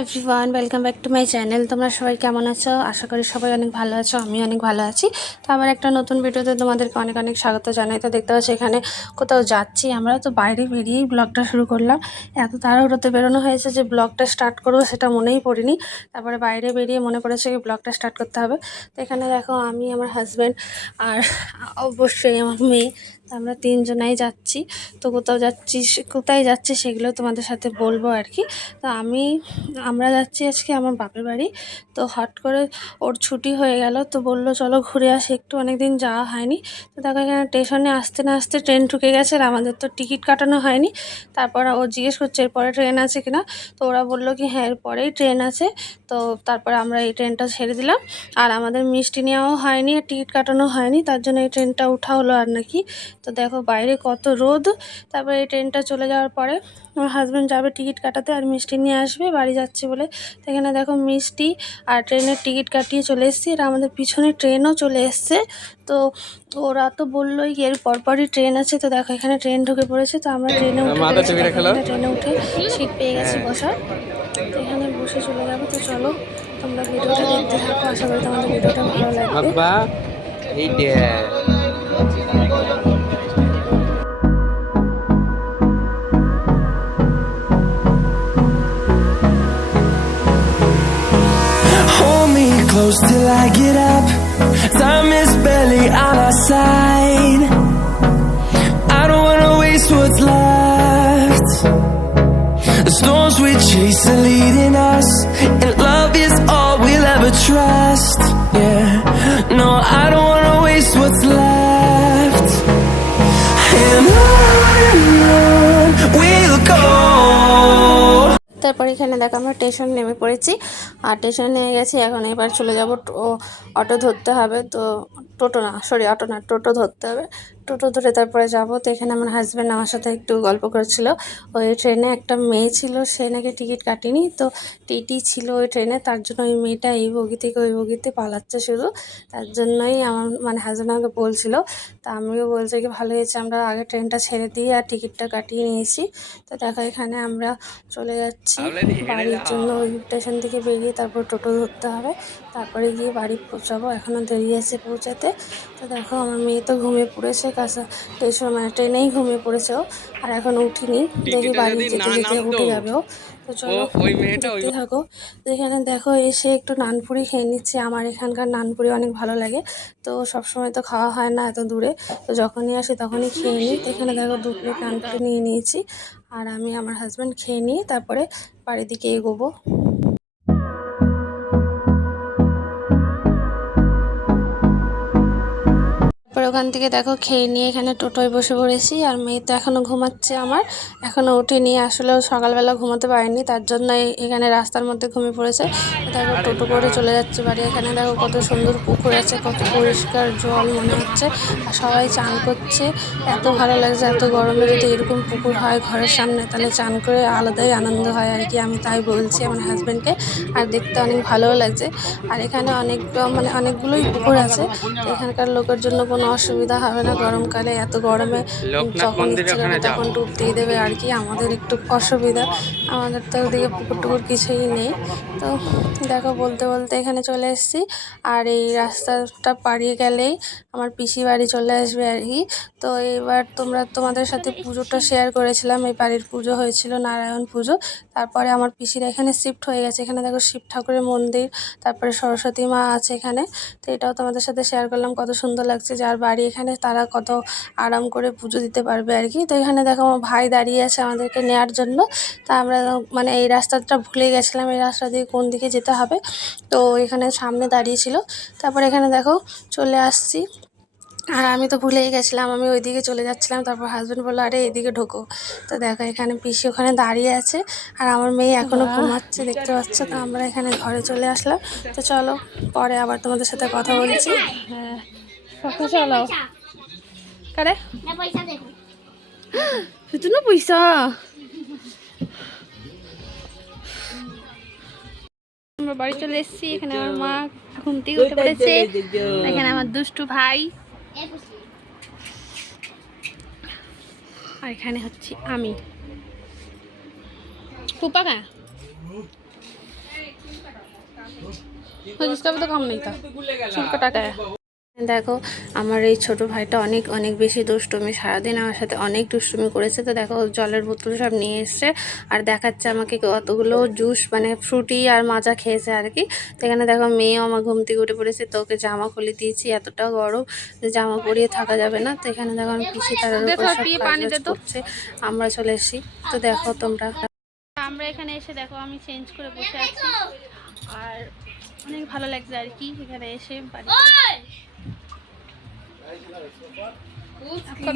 Everyone, welcome back to my channel. তোমরা সবাই কেমন আছো? আশা করি সবাই অনেক ভালো আছো, আমি অনেক ভালো আছি। তো আবার একটা নতুন ভিডিওতে তোমাদেরকে অনেক অনেক স্বাগত জানাই। তো দেখতে পাচ্ছি এখানে কোথাও যাচ্ছি আমরা, তো বাইরে বেরিয়েই ব্লগটা শুরু করলাম। এত তাড়াহুড়োতে বেরোনো হয়েছে যে ব্লগটা স্টার্ট করবো সেটা মনেই পড়িনি। তারপরে বাইরে বেরিয়ে মনে পড়েছে কি ব্লগটা স্টার্ট করতে হবে। তো এখানে দেখো আমি, আমার হাজব্যান্ড আর অবশ্যই আমার মেয়ে, আমরা তিনজনাই যাচ্ছি। তো কোথায় যাচ্ছি সেগুলো তোমাদের সাথে বলবো আর কি। তো আমরা যাচ্ছি আজকে আমার বাপের বাড়ি। তো হট করে ওর ছুটি হয়ে গেল, তো বললো চলো ঘুরে আসি একটু, অনেকদিন যাওয়া হয়নি। তো দেখো এখানে স্টেশনে আসতে না আসতে ট্রেন ঢুকে গেছে, আর আমাদের তো টিকিট কাটানো হয়নি। তারপর ও জিজ্ঞেস করছে এরপরে ট্রেন আছে কিনা। তো ওরা বললো কি হ্যাঁ এরপরেই ট্রেন আছে। তো তারপরে আমরা এই ট্রেনটা ছেড়ে দিলাম। আর আমাদের মিষ্টি নেওয়াও হয়নি আর টিকিট কাটানো হয়নি, তার জন্য এই ট্রেনটা উঠা হলো আর নাকি। তো দেখো বাইরে কত রোদ। তারপরে এই ট্রেনটা চলে যাওয়ার পরে আমার হাজব্যান্ড যাবে টিকিট কাটাতে আর মিষ্টি নিয়ে আসবে বাড়ি যাচ্ছে বলে। তো এখানে দেখো মিষ্টি আর ট্রেনের টিকিট কাটিয়ে চলে এসেছি, আর আমাদের পিছনে ট্রেনও চলে এসছে। তো ওরা তো বললোই এর পরপরই ট্রেন আছে। তো দেখো এখানে ট্রেন ঢুকে পড়েছে, তো আমরা ট্রেনে উঠে পড়েছি। এখানে ট্রেনে উঠে সিট পেয়ে গেছি বসার, তো এখানে বসে চলে যাবো। তো চলো তোমরা ভিডিওটা দেখতে থাকো, আশা করি তোমাদের ভিডিওটা ভালো লাগবে। Close till I get up. Time is barely on our side. I don't wanna waste what's left. The storms we chase are leading us, and love is all we'll ever trust. Yeah, no, I don't wanna waste what's left. And on we'll go. তারপর এখানে দেখো আমরা station নেমে পড়েছি, আর স্টেশনে নেমে গেছি। এখন এবার চলে যাব, অটো ধরতে হবে। তো অটো না, টোটো ধরতে হবে। টোটো ধরে তারপরে যাব। তো এখানে আমার হাজব্যান্ড আমার সাথে একটু গল্প করেছিল। ওই ট্রেনে একটা মেয়ে ছিল, সে নাকি টিকিট কাটেনি, তো টিটি ছিল ওই ট্রেনে, তার জন্য ওই মেয়েটা এই বগি থেকে ওই বগিতে পালাচ্ছে শুধু। তার জন্যই আমার হাজব্যান্ড আমাকে বলছিল। তা আমিও বলছি কি ভালো হয়েছে আমরা আগে ট্রেনটা ছেড়ে দিয়ে আর টিকিটটা কাটিয়ে নিয়েছি। তো দেখো এখানে আমরা চলে যাচ্ছি বাড়ির জন্য। ওই স্টেশন থেকে বেরিয়ে তারপর টোটো ধরতে হবে, তারপরে গিয়ে বাড়ি পৌঁছাবো। এখনও দেরি আছে পৌঁছাতে। তো দেখো আমার মেয়ে তো ঘুমিয়ে পড়েছে, ট্রেনেই ঘুমিয়ে পড়েছে ও, আর এখন উঠিনি। দেখি বাড়ি যেতে যেতে উঠে যাবে ও। তো চলো দেখতে থাকো। তো এখানে দেখো এসে একটু নানপুরি খেয়ে নিচ্ছি। আমার এখানকার নানপুরি অনেক ভালো লাগে, তো সবসময় তো খাওয়া হয় না এত দূরে, তো যখনই আসি তখনই খেয়ে নিই। তো এখানে দেখো 2 প্লেট নানপুরি নিয়ে নিয়েছি, আর আমি আমার হাজব্যান্ড খেয়ে নিয়ে তারপরে বাড়ির দিকে এগোবো। তারপর ওখান থেকে দেখো খেয়ে নিয়ে এখানে টোটোয় বসে পড়েছি, আর মেয়ে তো এখনও ঘুমাচ্ছে আমার, এখনও উঠেনি। আসলেও সকালবেলা ঘুমোতে পারেনি, তার জন্য এখানে রাস্তার মধ্যে ঘুমিয়ে পড়েছে। তারপর টোটো করে চলে যাচ্ছে বাড়ি। এখানে দেখো কত সুন্দর পুকুর আছে, কত পরিষ্কার জল মনে হচ্ছে, আর সবাই চান করছে। এত ভালো লাগছে, এত গরমে যদি এরকম পুকুর হয় ঘরের সামনে, তাহলে চান করে আলাদাই আনন্দ হয় আর কি। আমি তাই বলছি আমার হাজব্যান্ডকে, আর দেখতে অনেক ভালোও লাগছে। আর এখানে অনেকগুলোই পুকুর আছে, তো এখানকার লোকের জন্য কোনো অসুবিধা হবে না। গরমকালে এত গরমে যখন ইচ্ছে করে তখন ডুব দিয়ে দেবে আর কি। আমাদের একটু অসুবিধা, আমাদের তো ওদিকে পুকুর টুকুর কিছুই নেই। তো দেখো বলতে বলতে এখানে চলে এসেছি, আর এই রাস্তাটা পাড়িয়ে গেলেই আমার পিসি বাড়ি চলে আসবে আর কি। তো এবার তোমাদের সাথে পুজোটা শেয়ার করেছিলাম, এই বাড়ির পুজো হয়েছিল, নারায়ণ পুজো। তারপরে আমার পিসিরা এখানে শিফট হয়ে গেছে। এখানে দেখো শিব ঠাকুরের মন্দির, তারপরে সরস্বতী মা আছে এখানে। তো এটাও তোমাদের সাথে শেয়ার করলাম, কত সুন্দর লাগছে। যার বাড়ি এখানে তারা কত আরাম করে পুজো দিতে পারবে আর কি। তো এখানে দেখো আমার ভাই দাঁড়িয়ে আছে আমাদেরকে নেওয়ার জন্য। তা আমরা এই রাস্তাটা ভুলে গেছিলাম, এই রাস্তা দিয়ে কোন দিকে যেতে হবে। তো এখানে সামনে দাঁড়িয়েছিল, তারপর এখানে দেখো চলে আসছি। আর আমি তো ভুলেই গেছিলাম, আমি ওইদিকে চলে যাচ্ছিলাম। তারপর হাজব্যান্ড বললো আরে এদিকে ঢোকো। তো দেখো এখানে পিসি ওখানে দাঁড়িয়ে আছে, আর আমার মেয়ে এখনও ঘুমাচ্ছে দেখতে পাচ্ছ। তো আমরা এখানে ঘরে চলে আসলাম। তো চলো পরে আবার তোমাদের সাথে কথা বলছি। হ্যাঁ চলো কারে না পয়সা। আমরা বাড়ি চলে এসেছি। এখানে আমার মা ঘুম থেকে উঠে পড়েছে, এখানে আমার দুষ্টু ভাই, আর এখানে হচ্ছে আমি। ফুপা কা जिसका भी तो काम नहीं था, चुल कटा गया। দেখো আমার এই ছোট ভাইটা অনেক অনেক বেশি দুষ্টুমি, সারাদিন আমার সাথে অনেক দুষ্টুমি করেছে। তো দেখো জলের বোতল সব নিয়ে এসছে আর দেখাচ্ছে আমাকে কতগুলো জুস মানে ফ্রুটি আর মাজা খেয়েছে আর কি। তো এখানে দেখো মেয়েও আমার ঘুম থেকে উঠে পড়েছে, তো ওকে জামা খুলে দিয়েছি, এতটা গরম যে জামা পরিয়ে থাকা যাবে না। তো এখানে দেখো আমি পিসি তার উপর সব কাজ করছে, আমরা চলে এসেছি। তো দেখো তোমরা, আমরা এখানে এসে দেখো আমি চেঞ্জ করে বসে আছি আর অনেক ভালো লাগছে আর কি এখানে এসে বাড়িতে।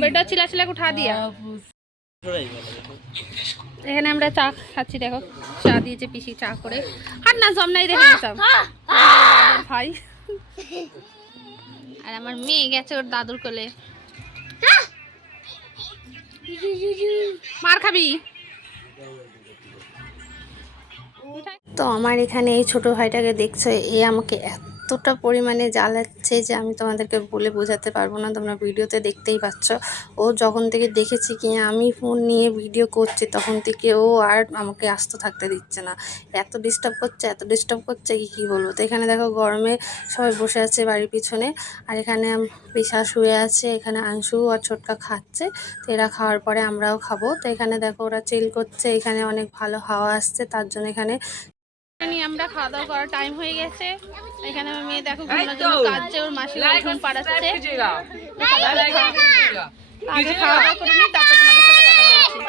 বেটা চিলা চিলা উঠা দিয়া। এখানে আমরা চা খাচ্ছি, দেখো চা দিয়েছে পিসি চা করে। আর না জম নাই দেখে সব ভাই আর আমার মেয়ে গেছে ওর দাদুর কোলে। মার খাবি। তো আমার এখানে এই ছোট ভাইটাকে দেখছো, এ আমাকে এতটা পরিমাণে জ্বালাচ্ছে যে আমি তোমাদেরকে বলে বোঝাতে পারবো না, তোমরা ভিডিওতে দেখতেই পাচ্ছ। ও যখন থেকে দেখেছি কি আমি ফোন নিয়ে ভিডিও করছি তখন থেকে ও আর আমাকে আস্ত থাকতে দিচ্ছে না, এত ডিস্টার্ব করছে কি বলবো। তো এখানে দেখো গরমে সবাই বসে আছে বাড়ির পিছনে, আর এখানে পিসা শুয়ে আছে, এখানে আংশু আর ছোটকা খাচ্ছে। তো এরা খাওয়ার পরে আমরাও খাবো। তো এখানে দেখো ওরা চিল করছে, এখানে অনেক ভালো হাওয়া আসছে, তার জন্য এখানে আমরা খাওয়া দাওয়া করার টাইম হয়ে গেছে। এখানে আমার মেয়ে দেখো ঘুমানোর জন্য কাঁদছে, ওর মাসি ঘুম পাড়াচ্ছে। আগে খাওয়া দাওয়া করে নিই, তারপর তোমাদের সাথে কথা বলছি।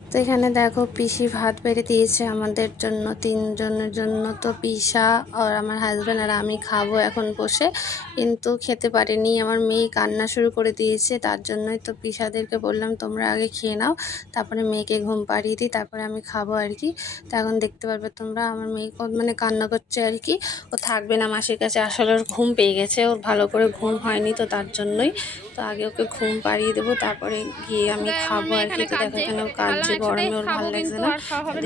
তো এখানে দেখো পিসি ভাত বেড়ে দিয়েছে আমাদের জন্য, 3 জনের জন্য। তো পিসা আর আমার হাজব্যান্ড আর আমি খাবো এখন বসে, কিন্তু খেতে পারিনি, আমার মেয়ে কান্না শুরু করে দিয়েছে, তার জন্যই তো পিসাদেরকে বললাম তোমরা আগে খেয়ে নাও, তারপরে মেয়েকে ঘুম পাড়িয়ে দিই, তারপরে আমি খাবো আর কি। তো এখন দেখতে পারবে তোমরা আমার মেয়ে মানে কান্না করছে আর কি, ও থাকবে না মাসির কাছে, আসলে ওর ঘুম পেয়ে গেছে, ওর ভালো করে ঘুম হয়নি, তো তার জন্যই। তো আগে ওকে ঘুম পাড়িয়ে দেবো, তারপরে গিয়ে আমি খাবো আর কি। তো দেখো এখানে ও কাঁদছে, গরমে ওর ভালো লাগছে না,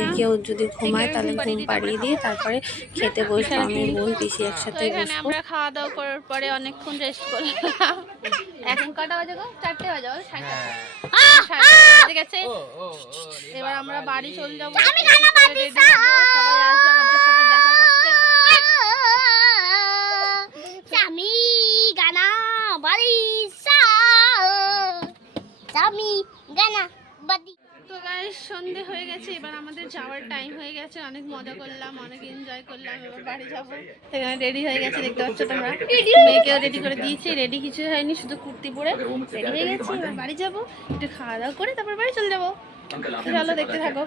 দেখি ও যদি ঘুমায় তাহলে ঘুম পাড়িয়ে দিয়ে তারপরে খেতে বসবো, আমি বোন পিসি একসাথে বসবো। আমরা খাওয়া দাওয়া করার পরে অনেকক্ষণ রেস্ট করলাম। এখন কটা বাজে গো? 4টে বাজে, 4:30 গেছে। এবার আমরা বাড়ি চলে যাবো, সবাই আসবে আমাদের সাথে দেখা করতে। আমি গানা বাড়ি আমি গানা বাড়ি। তো গাইস সন্ধে হয়ে গেছে, এবার আমাদের যাওয়ার টাইম হয়ে গেছে, অনেক মজা করলাম, অনেক এনজয় করলাম, এবার বাড়ি যাবো। এখানে রেডি হয়ে গেছে, দেখতে পাচ্ছ তোমরা, মেয়েকেও রেডি করে দিয়েছি, রেডি কিছু হয়নি, শুধু কুর্তি পরে রেডি হয়ে গেছি। এবার বাড়ি যাবো, একটু খাওয়া দাওয়া করে তারপর বাড়ি চলে যাবো। চলো দেখতে থাকো।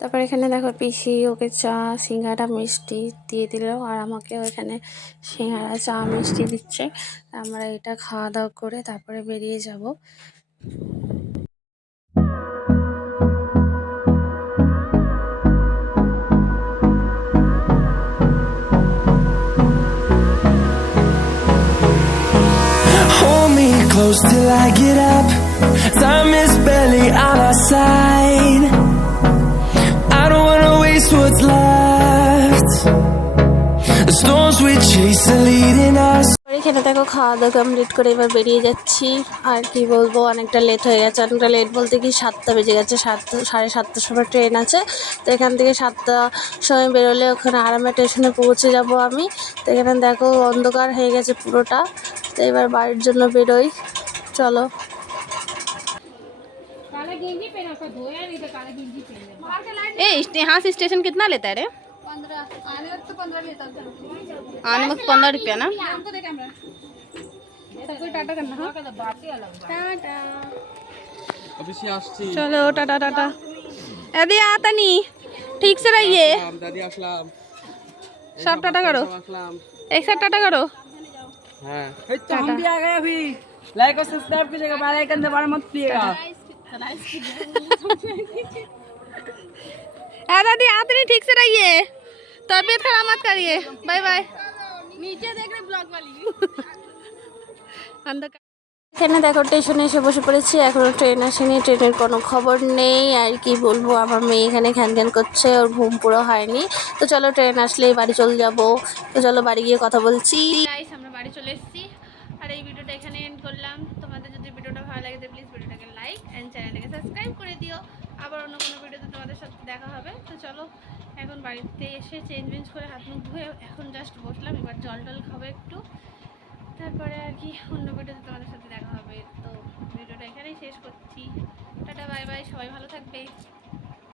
তারপর এখানে দেখো পিসি ওকে চা সিঙ্গাড়া মিষ্টি দিয়ে দিল, আর আমাকেও এখানে সিঙ্গাড়া চা মিষ্টি দিচ্ছে। আমরা এটা খাওয়া দাওয়া করে তারপরে বেরিয়ে যাব। Hold me close till I get up. Time is barely on our side. I don't wanna waste what's left. The storms we chase are leading us. এখানে দেখো খাওয়া দাওয়া কমপ্লিট করে এবার বেরিয়ে যাচ্ছি। আর কি বলবো, অনেকটা লেট হয়ে গেছে, অনেকটা লেট বলতে কি 7টা বেজে গেছে, 7:30 সময় ট্রেন আছে। তো এখান থেকে 7টার সময় বেরোলে ওখানে আরামে স্টেশনে পৌঁছে যাব আমি। তো এখানে দেখো অন্ধকার হয়ে গেছে পুরোটা, তো এবার বাড়ির জন্য বেরোই, চলো। यहाँ से स्टेशन कितना लेता है रे? 15 आने वक्त तो 15 लेता था, आने वक्त 15 रुपया ना। सबको टाटा करना, हाँ टाटा, चलो टाटा टाटा। दादी आता नहीं, ठीक से रहिए, सब टाटा करो, एक साथ टाटा करो। हाँ तो हम भी आ गए अभी। लाइक और सब्सक्राइब कीजिएगा, बेल आइकन दबाना मत भूलिएगा। दादी आते नहीं, ठीक से रहिए, तबीयत खराब मत करिए, बाय बाय। नीचे देख रहे ब्लॉग वाली अंदर। এখানে দেখো স্টেশনে এসে বসে পড়েছি, এখনও ট্রেন আসেনি, ট্রেনের কোনো খবর নেই। আর কি বলবো, আমার মেয়ে এখানে খ্যান করছে, ওর ঘুম পুরো হয়নি। তো চলো ট্রেন আসলেই বাড়ি চলে যাবো। তো চলো বাড়ি গিয়ে কথা বলছি। গাইস, আমরা বাড়ি চলে এসেছি আর এই ভিডিওটা এখানে এন্ড করলাম। তোমাদের যদি ভিডিওটা ভালো লাগে তো প্লিজ ভিডিওটাকে লাইক অ্যান্ড চ্যানেলটাকে সাবস্ক্রাইব করে দিও। আবার অন্য কোনো ভিডিওতে তোমাদের সাথে দেখা হবে। তো চলো এখন বাড়িতে এসে চেঞ্জ করে হাত মুখ ধুয়ে এখন জাস্ট বসলাম, এবার জল টল খাবো একটু, তারপরে আর কি অন্য ভিডিওতে তোমাদের সাথে দেখা হবে। তো ভিডিওটা এখানেই শেষ করছি। টাটা বাই বাই, সবাই ভালো থাকবে।